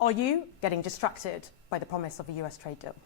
Are you getting distracted by the promise of a US trade deal?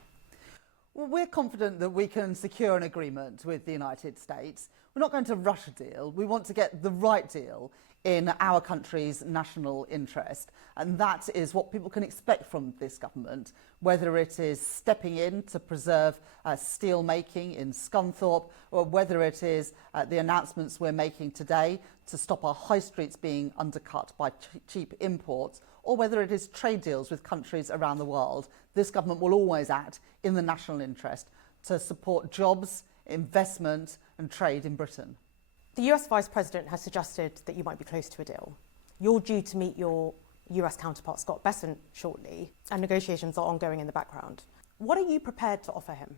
Well, we're confident that we can secure an agreement with the United States. We're not going to rush a deal. We want to get the right deal in our country's national interest. And that is what people can expect from this government, whether it is stepping in to preserve steel making in Scunthorpe, or whether it is the announcements we're making today to stop our high streets being undercut by cheap imports, or whether it is trade deals with countries around the world. This government will always act in the national interest to support jobs, investment and trade in Britain. The US Vice President has suggested that you might be close to a deal. You're due to meet your US counterpart Scott Bessent shortly, and negotiations are ongoing in the background. What are you prepared to offer him?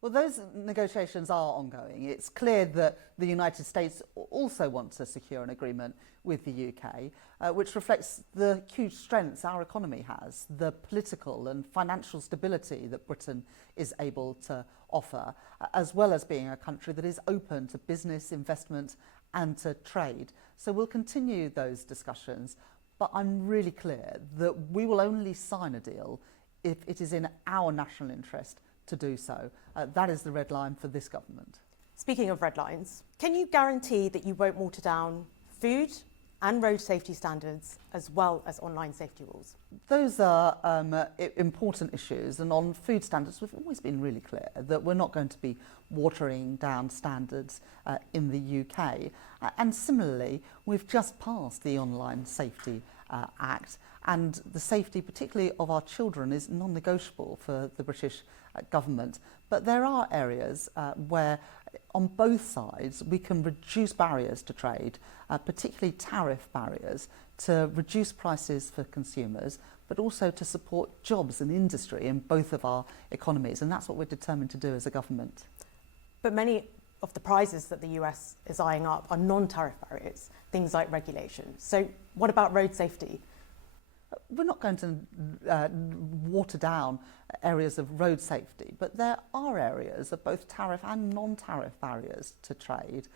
Well, those negotiations are ongoing. It's clear that the United States also wants to secure an agreement with the UK, which reflects the huge strengths our economy has, the political and financial stability that Britain is able to offer, as well as being a country that is open to business, investment and to trade. So we'll continue those discussions, but I'm really clear that we will only sign a deal if it is in our national interest to do so. That is the red line for this government. Speaking of red lines, can you guarantee that you won't water down food and road safety standards as well as online safety rules? Those are important issues, and on food standards we've always been really clear that we're not going to be watering down standards in the UK. And similarly, we've just passed the Online Safety Act, and the safety particularly of our children is non-negotiable for the British government. But there are areas where on both sides we can reduce barriers to trade, particularly tariff barriers, to reduce prices for consumers, but also to support jobs and industry in both of our economies, and that's what we're determined to do as a government. But many of the prizes that the US is eyeing up are non-tariff barriers, things like regulation. So what about road safety? We're not going to water down areas of road safety, but there are areas of both tariff and non-tariff barriers to trade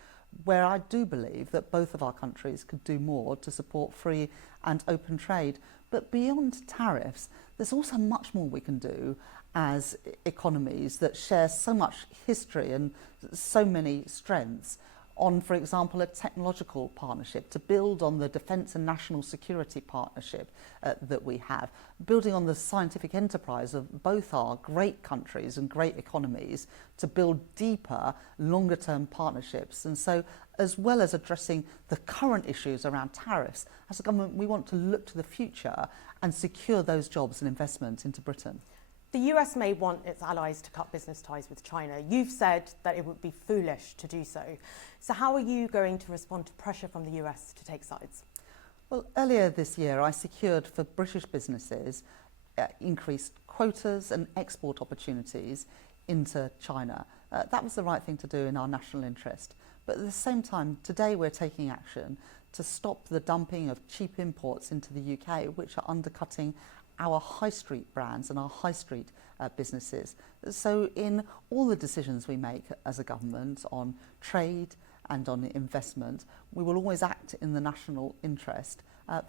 where I do believe that both of our countries could do more to support free and open trade. But beyond tariffs, there's also much more we can do as economies that share so much history and so many strengths on, for example, a technological partnership to build on the defence and national security partnership that we have, building on the scientific enterprise of both our great countries and great economies to build deeper, longer-term partnerships. And so, as well as addressing the current issues around tariffs, as a government we want to look to the future and secure those jobs and investment into Britain. The US may want its allies to cut business ties with China. You've said that it would be foolish to do so. So how are you going to respond to pressure from the US to take sides? Well, earlier this year I secured for British businesses increased quotas and export opportunities into China. That was the right thing to do in our national interest. But at the same time, today we're taking action to stop the dumping of cheap imports into the UK, which are undercutting our high street brands and our high street businesses. So in all the decisions we make as a government on trade and on investment, we will always act in the national interest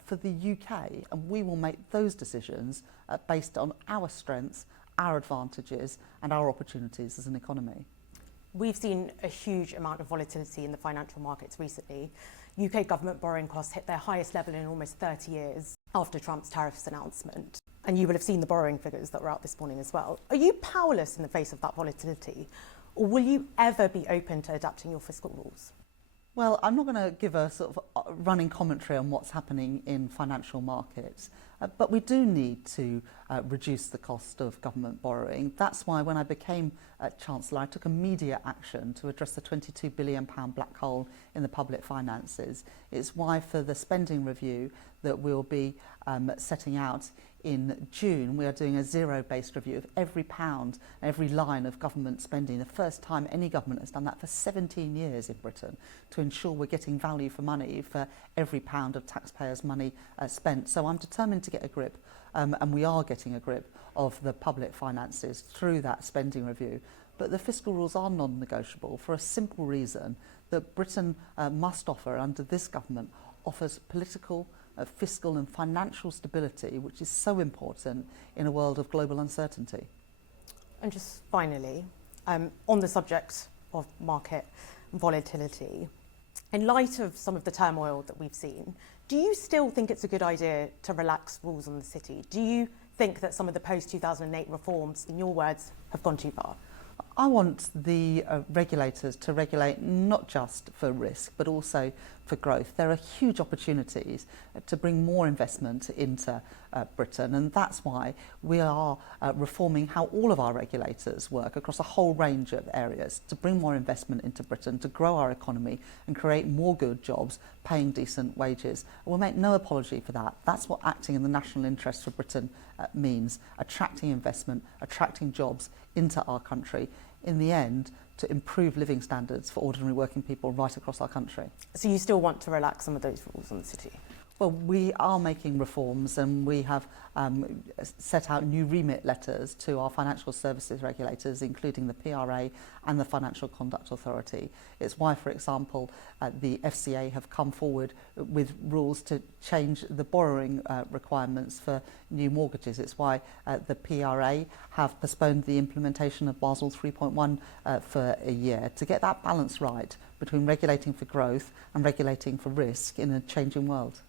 for the UK, and we will make those decisions based on our strengths, our advantages and our opportunities as an economy. We've seen a huge amount of volatility in the financial markets recently. UK government borrowing costs hit their highest level in almost 30 years after Trump's tariffs announcement. And you will have seen the borrowing figures that were out this morning as well. Are you powerless in the face of that volatility, or will you ever be open to adapting your fiscal rules? Well, I'm not going to give a sort of running commentary on what's happening in financial markets, but we do need to reduce the cost of government borrowing. That's why when I became Chancellor, I took immediate action to address the £22 billion black hole in the public finances. It's why for the spending review that we'll be setting out in June, we are doing a zero-based review of every pound, every line of government spending. The first time any government has done that for 17 years in Britain, to ensure we're getting value for money for every pound of taxpayers' money spent. So I'm determined to get a grip, and we are getting a grip of the public finances through that spending review. But the fiscal rules are non-negotiable for a simple reason, that Britain must offer, under this government, offers political, fiscal and financial stability, which is so important in a world of global uncertainty. And just finally, on the subject of market volatility, in light of some of the turmoil that we've seen, do you still think it's a good idea to relax rules on the city? Do you think that some of the post-2008 reforms, in your words, have gone too far? I want the regulators to regulate not just for risk, but also for growth. There are huge opportunities to bring more investment into Britain, and that's why we are reforming how all of our regulators work across a whole range of areas to bring more investment into Britain, to grow our economy and create more good jobs, paying decent wages. We'll make no apology for that. That's what acting in the national interest for Britain means, attracting investment, attracting jobs into our country, in the end to improve living standards for ordinary working people right across our country. So you still want to relax some of those rules on the city? Well, we are making reforms, and we have set out new remit letters to our financial services regulators, including the PRA and the Financial Conduct Authority. It's why, for example, the FCA have come forward with rules to change the borrowing requirements for new mortgages. It's why the PRA have postponed the implementation of Basel 3.1 for a year, to get that balance right between regulating for growth and regulating for risk in a changing world.